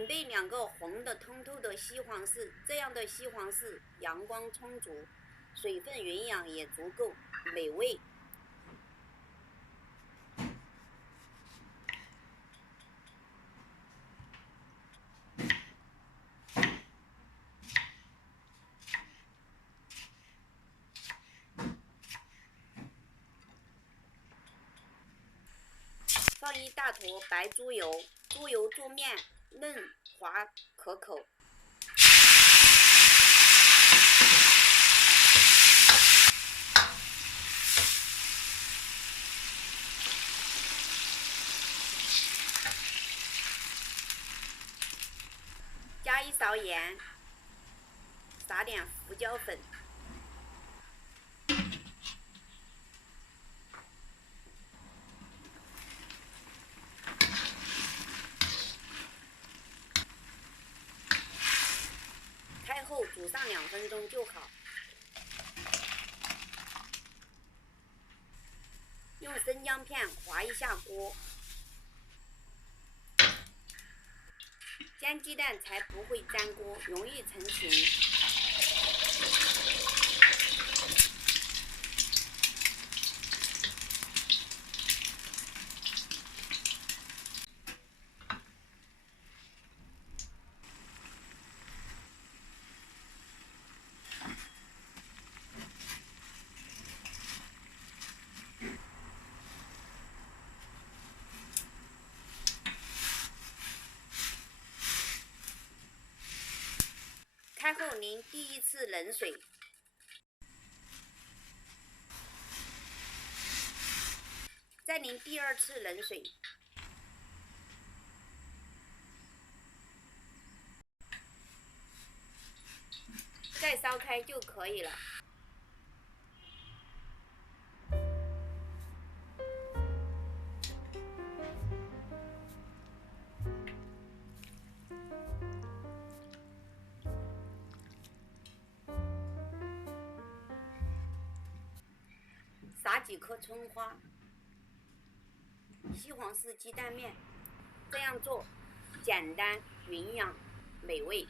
准备2个红的通透的西黄柿，这样的西黄柿阳光充足，水分营养也足够，美味。放1大坨白猪油，猪油做面嫩滑可口。加1勺盐，撒点胡椒粉。开后煮上2分钟就好。用生姜片划一下锅，煎鸡蛋才不会粘锅，容易成型。开后淋第1次冷水，再淋第2次冷水，再烧开就可以了。撒几颗葱花，西黄柿鸡蛋面，这样做简单、营养、美味。